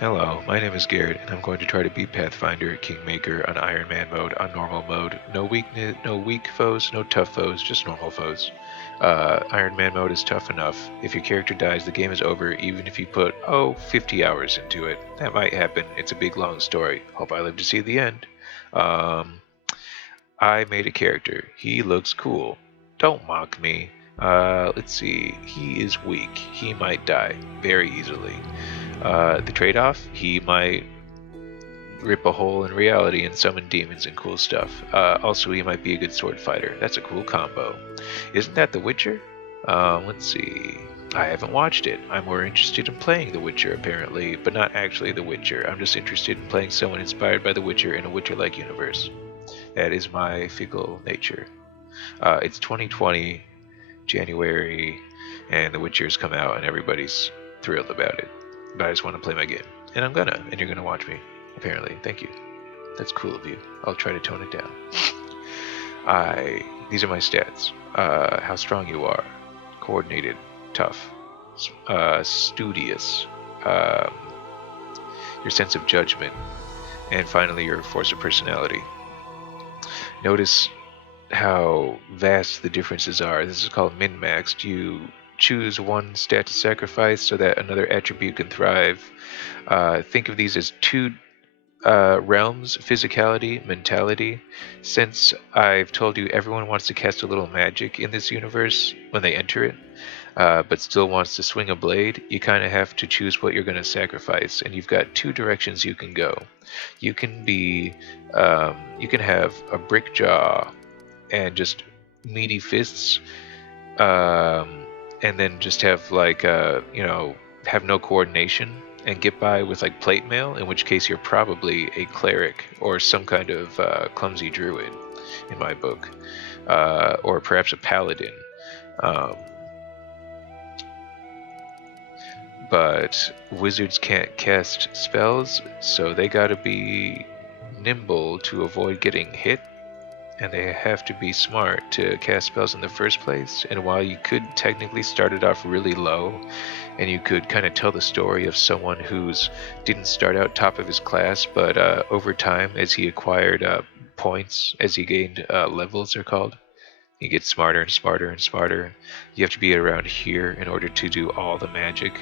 Hello, my name is Garrett, and I'm going to try to beat Pathfinder, Kingmaker on Ironman mode, on normal mode. No weakness, no weak foes, no tough foes, just normal foes. Ironman mode is tough enough. If your character dies, the game is over, even if you put, 50 hours into it. That might happen. It's a big, long story. Hope I live to see the end. Um, I made a character. He looks cool. Don't mock me. Let's see. He is weak. He might die very easily. The trade off, he might rip a hole in reality and summon demons and cool stuff. Also, he might be a good sword fighter. That's a cool combo. Isn't that The Witcher? Let's see. I haven't watched it. I'm more interested in playing The Witcher, apparently, but not actually The Witcher. I'm just interested in playing someone inspired by The Witcher in a Witcher like universe. That is my fickle nature. It's 2020, January, and The Witcher's come out, and everybody's thrilled about it. But I just want to play my game. And I'm gonna, and you're gonna watch me, apparently. Thank you. That's cool of you. I'll try to tone it down. These are my stats. How strong you are. Coordinated. Tough. Studious. Um, your sense of judgment. And finally, your force of personality. Notice how vast the differences are. This is called min-maxed. You choose one stat to sacrifice so that another attribute can thrive. Think of these as two realms: physicality, mentality. Since I've told you everyone wants to cast a little magic in this universe when they enter it, but still wants to swing a blade, you kind of have to choose what you're going to sacrifice. And you've got two directions you can go. You can be, you can have a brick jaw and just meaty fists, and then just have like have no coordination and get by with like plate mail, in which case you're probably a cleric or some kind of clumsy druid in my book, or perhaps a paladin. Um, but wizards can't cast spells, so they gotta be nimble to avoid getting hit, and they have to be smart to cast spells in the first place. And while you could technically start it off really low, and you could kind of tell the story of someone who's didn't start out top of his class, but over time, as he acquired points, as he gained levels, they're called, he gets smarter and smarter and smarter. You have to be around here in order to do all the magic.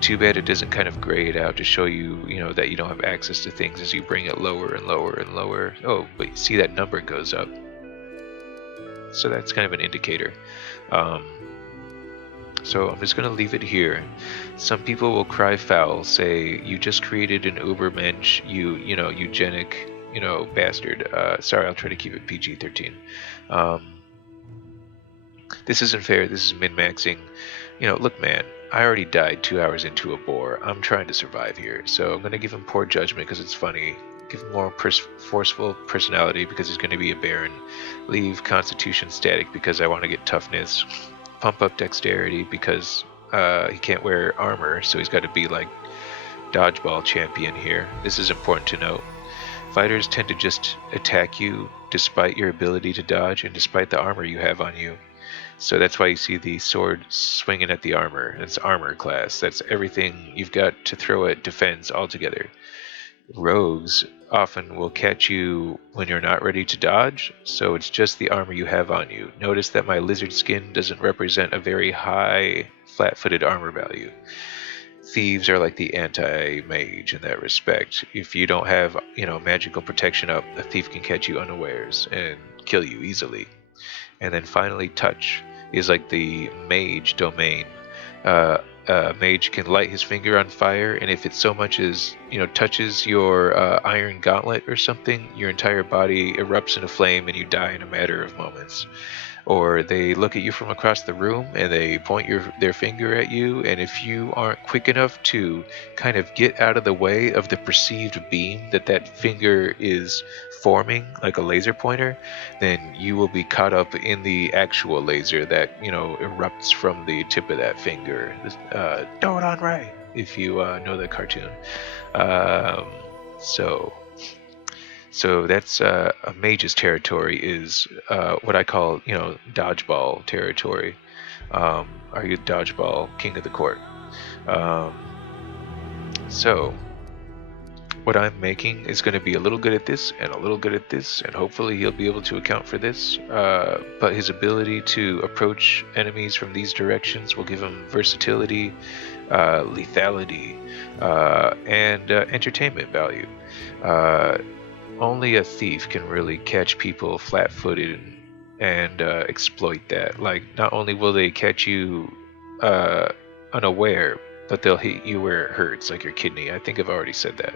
Too bad it doesn't kind of gray it out to show you, that you don't have access to things as you bring it lower and lower and lower. Oh, but you see that number goes up. So that's kind of an indicator. Um, so I'm just going to leave it here. Some people will cry foul, say, you just created an Ubermensch, eugenic, bastard. Sorry, I'll try to keep it PG-13. This isn't fair. This is min-maxing. Look, man, I already died 2 hours into a boar. I'm trying to survive here, so I'm going to give him poor judgment because it's funny. Give him more forceful personality because he's going to be a baron. Leave constitution static because I want to get toughness. Pump up dexterity because he can't wear armor, so he's got to be like dodgeball champion here. This is important to note. Fighters tend to just attack you despite your ability to dodge and despite the armor you have on you. So that's why you see the sword swinging at the armor. It's armor class. That's everything you've got to throw at defense altogether. Rogues often will catch you when you're not ready to dodge, so it's just the armor you have on you. Notice that my lizard skin doesn't represent a very high flat-footed armor value. Thieves are like the anti-mage in that respect. If you don't have, magical protection up, a thief can catch you unawares and kill you easily. And then finally, touch is like the mage domain. Mage can light his finger on fire, and if it so much as touches your iron gauntlet or something, your entire body erupts in a flame and you die in a matter of moments. Or they look at you from across the room and they point their finger at you, and if you aren't quick enough to kind of get out of the way of the perceived beam that finger is forming, like a laser pointer, then you will be caught up in the actual laser that erupts from the tip of that finger. Throw it on right, if you know the cartoon. Um, so so that's a mage's territory is what I call, dodgeball territory. Are you dodgeball king of the court? Um, So what I'm making is going to be a little good at this and a little good at this, and hopefully he'll be able to account for this. But his ability to approach enemies from these directions will give him versatility, lethality, and entertainment value. Uh, Only a thief can really catch people flat-footed and exploit that. Like, not only will they catch you uh, unaware, but they'll hit you where it hurts, like your kidney. I think I've already said that.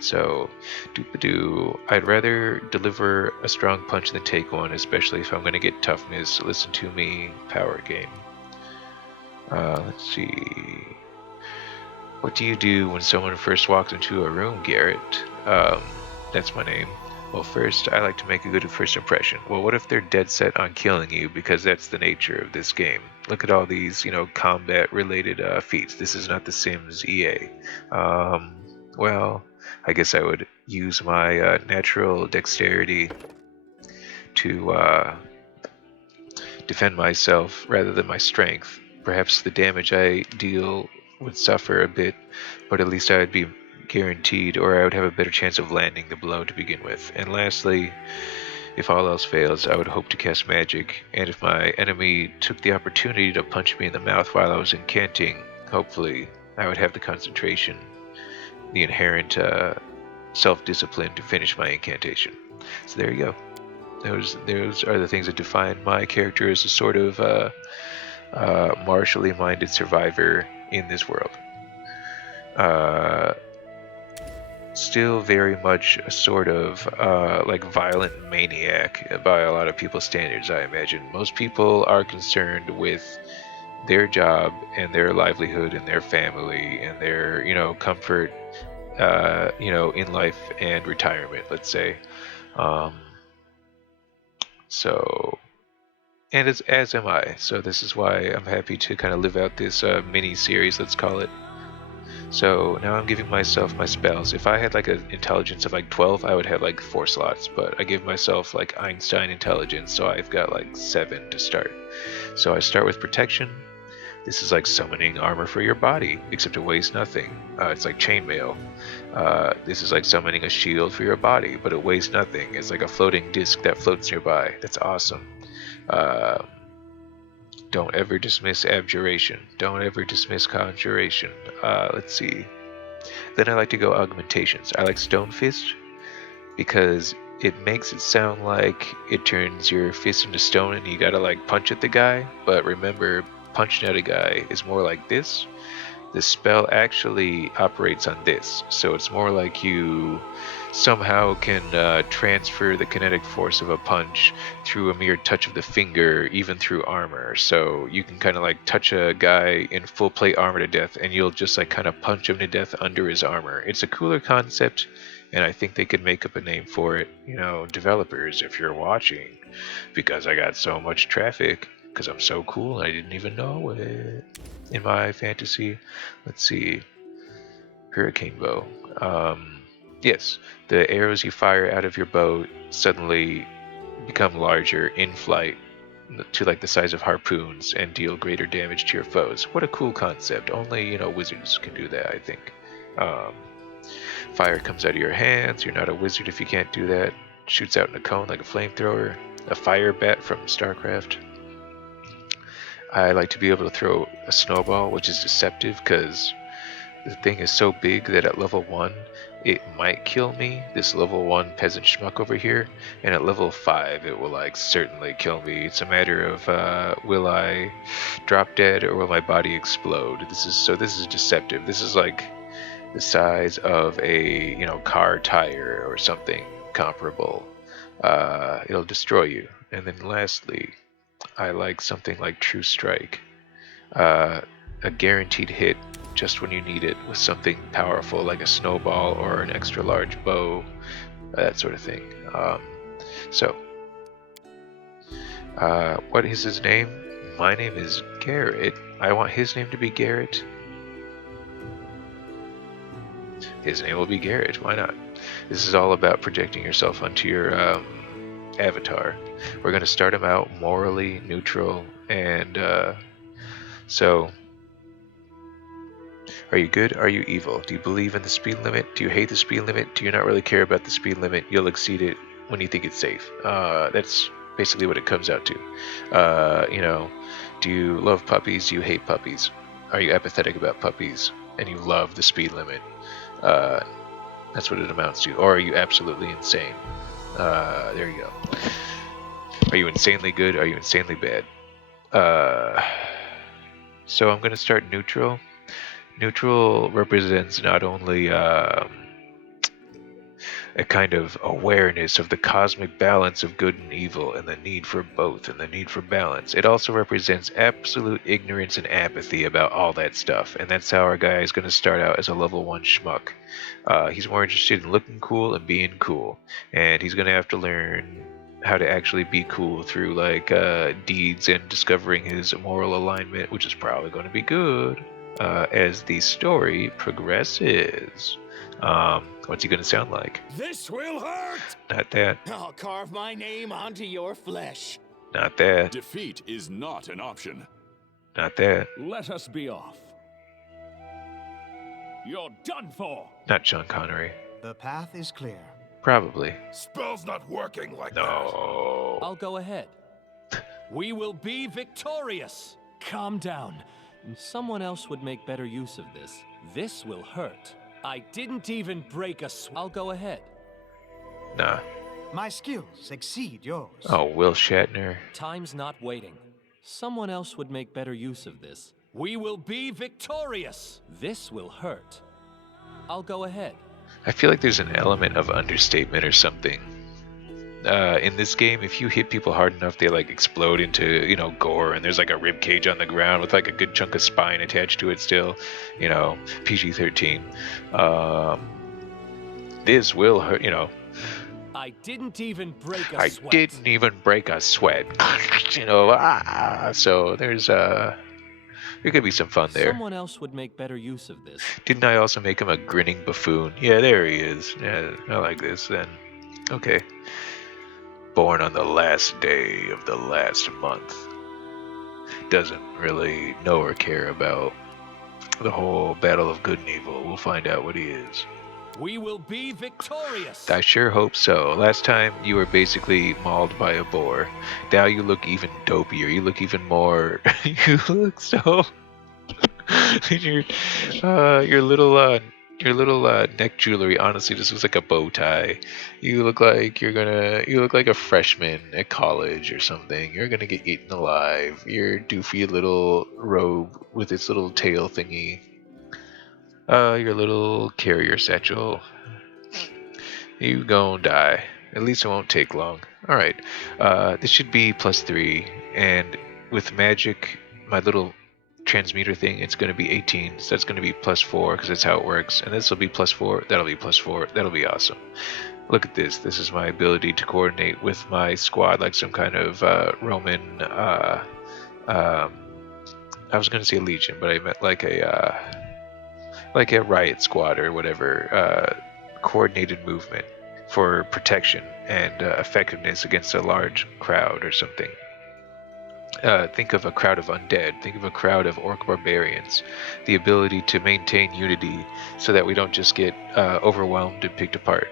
So, doop-a-doo. I'd rather deliver a strong punch than take one, especially if I'm going to get toughness. Listen to me, power game. Let's see. What do you do when someone first walks into a room, Garrett? That's my name. Well, first, I like to make a good first impression. Well, what if they're dead set on killing you, because that's the nature of this game? Look at all these, combat-related feats. This is not The Sims EA. Well, I guess I would use my natural dexterity to defend myself rather than my strength. Perhaps the damage I deal would suffer a bit, but at least I would be guaranteed, or I would have a better chance of landing the blow to begin with. And lastly, if all else fails, I would hope to cast magic, and if my enemy took the opportunity to punch me in the mouth while I was incanting, hopefully I would have the concentration, the inherent self-discipline to finish my incantation. So there you go. Those are the things that define my character as a sort of martially minded survivor in this world. Still very much a sort of like violent maniac by a lot of people's standards, I imagine. Most people are concerned with their job and their livelihood and their family and their, comfort, in life and retirement, let's say. And as am I. So this is why I'm happy to kind of live out this mini series, let's call it. So now I'm giving myself my spells. If I had like an intelligence of like 12, I would have like 4 slots, but I give myself like Einstein intelligence, so I've got like 7 to start. So I start with protection. This is like summoning armor for your body, except it weighs nothing. It's like chainmail. This is like summoning a shield for your body, but it weighs nothing. It's like a floating disc that floats nearby. That's awesome. Don't ever dismiss abjuration. Don't ever dismiss conjuration. Let's see. Then I like to go augmentations. I like Stone Fist because it makes it sound like it turns your fist into stone and you gotta like punch at the guy. But remember, punching at a guy is more like this. The spell actually operates on this, so it's more like you somehow can transfer the kinetic force of a punch through a mere touch of the finger, even through armor. So you can kind of like touch a guy in full plate armor to death, and you'll just like kind of punch him to death under his armor. It's a cooler concept, and I think they could make up a name for it. Developers, if you're watching, because I got so much traffic, because I'm so cool and I didn't even know it. In my fantasy, let's see, hurricane bow. Yes, the arrows you fire out of your bow suddenly become larger in flight to like the size of harpoons and deal greater damage to your foes. What a cool concept. Only, wizards can do that, I think. Fire comes out of your hands. You're not a wizard if you can't do that. Shoots out in a cone like a flamethrower. A fire bat from StarCraft. I like to be able to throw a snowball, which is deceptive because the thing is so big that at level 1 it might kill me, this level 1 peasant schmuck over here, and at level 5 it will like certainly kill me. It's a matter of will I drop dead or will my body explode. This is deceptive. This is like the size of a car tire or something comparable. It'll destroy you. And then lastly, I like something like True Strike. A guaranteed hit just when you need it with something powerful like a snowball or an extra large bow, that sort of thing. What is his name? My name is Garrett. I want his name to be Garrett. His name will be Garrett. Why not? This is all about projecting yourself onto your avatar. We're going to start him out morally neutral, and so Are you good? Are you evil? Do you believe in the speed limit? Do you hate the speed limit? Do you not really care about the speed limit? You'll exceed it when you think it's safe. That's basically what it comes out to. Do you love puppies? Do you hate puppies? Are you apathetic about puppies and you love the speed limit? Uh, that's what it amounts to. Or are you absolutely insane? There you go. Are you insanely good? Are you insanely bad? So I'm going to start neutral. Neutral represents not only a kind of awareness of the cosmic balance of good and evil and the need for both and the need for balance. It also represents absolute ignorance and apathy about all that stuff. And that's how our guy is going to start out as a level 1 schmuck. He's more interested in looking cool and being cool. And he's going to have to learn how to actually be cool through deeds and discovering his moral alignment, which is probably going to be good as the story progresses. What's he gonna sound like? This will hurt! Not that. I'll carve my name onto your flesh. Not that. Defeat is not an option. Not that. Let us be off. You're done for. Not Sean Connery. The path is clear. Probably. Spell's not working like No. I'll go ahead. We will be victorious. Calm down. Someone else would make better use of this. This will hurt. I didn't even break a sweat. I'll go ahead. Nah. My skills exceed yours. Oh, Will Shatner. Time's not waiting. Someone else would make better use of this. We will be victorious. This will hurt. I'll go ahead. I feel like there's an element of understatement or something. In this game, if you hit people hard enough, they explode into gore, and there's a rib cage on the ground with a good chunk of spine attached to it still. PG-13. This will hurt. I didn't even break a I sweat. didn't even break a sweat. So there's there could be some fun there. Someone else would make better use of this. Didn't I also make him a grinning buffoon? Yeah, there he is. Yeah, I like this then. Okay. Born on the last day of the last month. Doesn't really know or care about the whole battle of good and evil. We'll find out what he is. We will be victorious. I sure hope so. Last time you were basically mauled by a boar. Now you look even dopier. You look even more. You look so. Your little neck jewelry honestly just looks like a bow tie. You look like you look like a freshman at college or something. You're gonna get eaten alive. Your doofy little robe with its little tail thingy. Your little carrier satchel. You gon' die. At least it won't take long. Alright. This should be +3, and with magic, my little transmuter thing, it's going to be 18, so that's going to be +4 because that's how it works, and this will be +4, that'll be +4, that'll be awesome. Look at this. This is my ability to coordinate with my squad like some kind of Roman I was going to say legion, but I meant like a riot squad or whatever, coordinated movement for protection and effectiveness against a large crowd or something. Think of a crowd of undead. Think of a crowd of orc barbarians. The ability to maintain unity so that we don't just get overwhelmed and picked apart.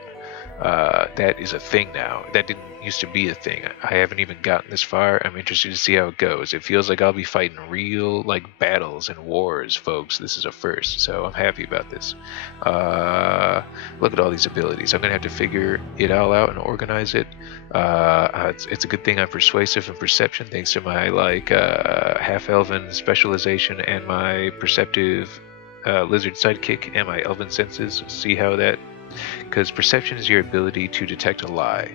That is a thing now. That didn't used to be a thing. I haven't even gotten this far. I'm interested to see how it goes. It feels like I'll be fighting real battles and wars, folks. This is a first, so I'm happy about this. Look at all these abilities. I'm gonna have to figure it all out and organize it. It's a good thing I'm persuasive and perception thanks to my half-elven specialization and my perceptive lizard sidekick and my elven senses. See how that, because perception is your ability to detect a lie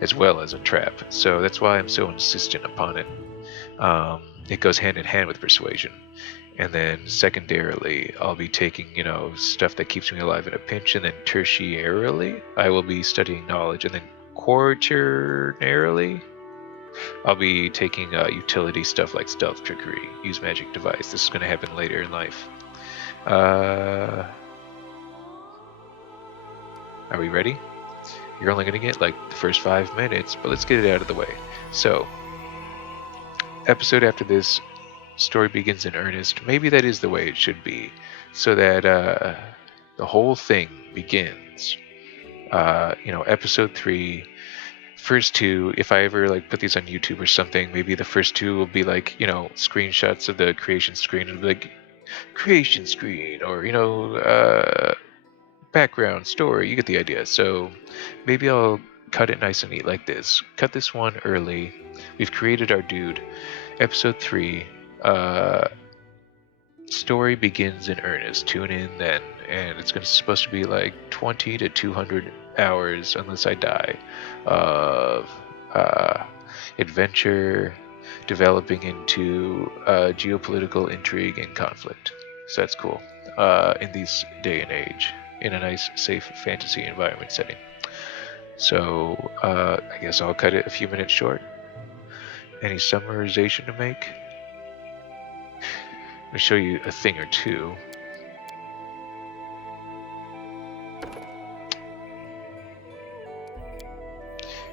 as well as a trap, so that's why I'm so insistent upon it. It goes hand in hand with persuasion. And then secondarily, I'll be taking, stuff that keeps me alive in a pinch, and then tertiarily, I will be studying knowledge, and then quaternarily, I'll be taking utility stuff like stealth, trickery, use magic device. This is going to happen later in life. Are we ready? You're only going to get the first 5 minutes, but let's get it out of the way. So, episode after this, story begins in earnest. Maybe that is the way it should be, so that the whole thing begins. Episode 3, first two. If I ever like put these on YouTube or something, maybe the first two will be like screenshots of the creation screen. It'll be like creation screen, or background story. You get the idea. So maybe I'll cut it nice and neat like this. Cut this one early. We've created our dude. Episode 3. Story begins in earnest. Tune in then, and it's supposed to be like 20 to 200 hours, unless I die, of adventure developing into geopolitical intrigue and conflict. So that's cool. In this day and age, in a nice, safe fantasy environment setting. So I guess I'll cut it a few minutes short. Any summarization to make? I'll show you a thing or two.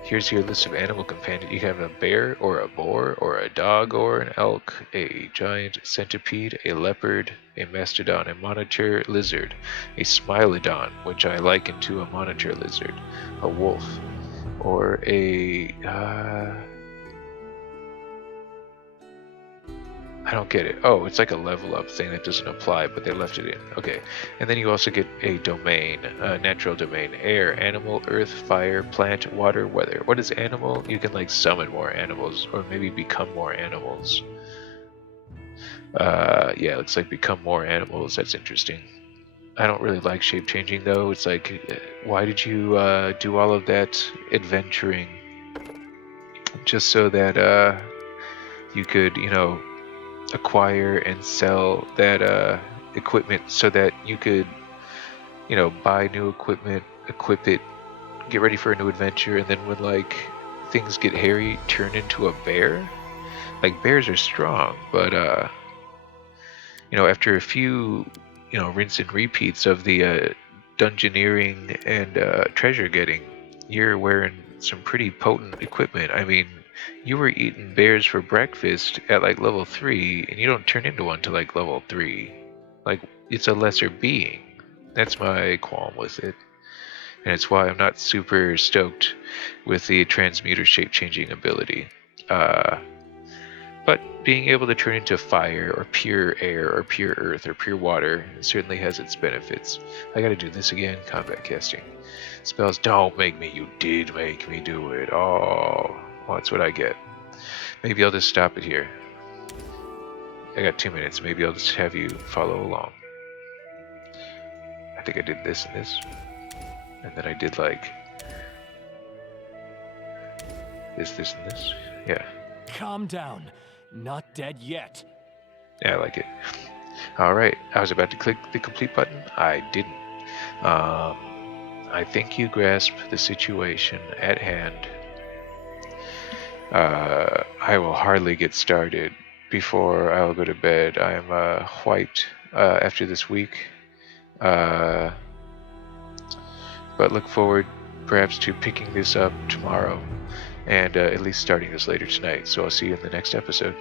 Here's your list of animal companions. You have a bear, or a boar, or a dog, or an elk, a giant centipede, a leopard, a mastodon, a monitor lizard, a smilodon, which I liken to a monitor lizard, a wolf, or a... I don't get it. Oh, it's like a level up thing that doesn't apply, but they left it in. Okay. And then you also get a domain, a natural domain. Air, animal, earth, fire, plant, water, weather. What is animal? You can like summon more animals, or maybe become more animals. Yeah, it looks like become more animals. That's interesting. I don't really like shape changing though. It's like, why did you do all of that adventuring just so that you could, acquire and sell that equipment, so that you could buy new equipment, equip it, get ready for a new adventure, and then when like things get hairy, turn into a bear? Like bears are strong, but after a few rinse and repeats of the dungeoneering and treasure getting, you're wearing some pretty potent equipment. I mean, you were eating bears for breakfast at like level 3, and you don't turn into one till like level 3. Like, it's a lesser being. That's my qualm with it. And it's why I'm not super stoked with the transmuter shape changing ability. But being able to turn into fire, or pure air, or pure earth, or pure water certainly has its benefits. I gotta do this again. Combat casting. Spells, don't make me. You did make me do it. Oh, well, that's what I get. Maybe I'll just stop it here. I got 2 minutes. Maybe I'll just have you follow along. I think I did this and this. And then I did like this, and this. Yeah. Calm down. Not dead yet. Yeah, I like it. Alright, I was about to click the complete button. I didn't. I think you grasp the situation at hand. I will hardly get started before I'll go to bed. I am white after this week. But look forward perhaps to picking this up tomorrow, and at least starting this later tonight. So I'll see you in the next episode.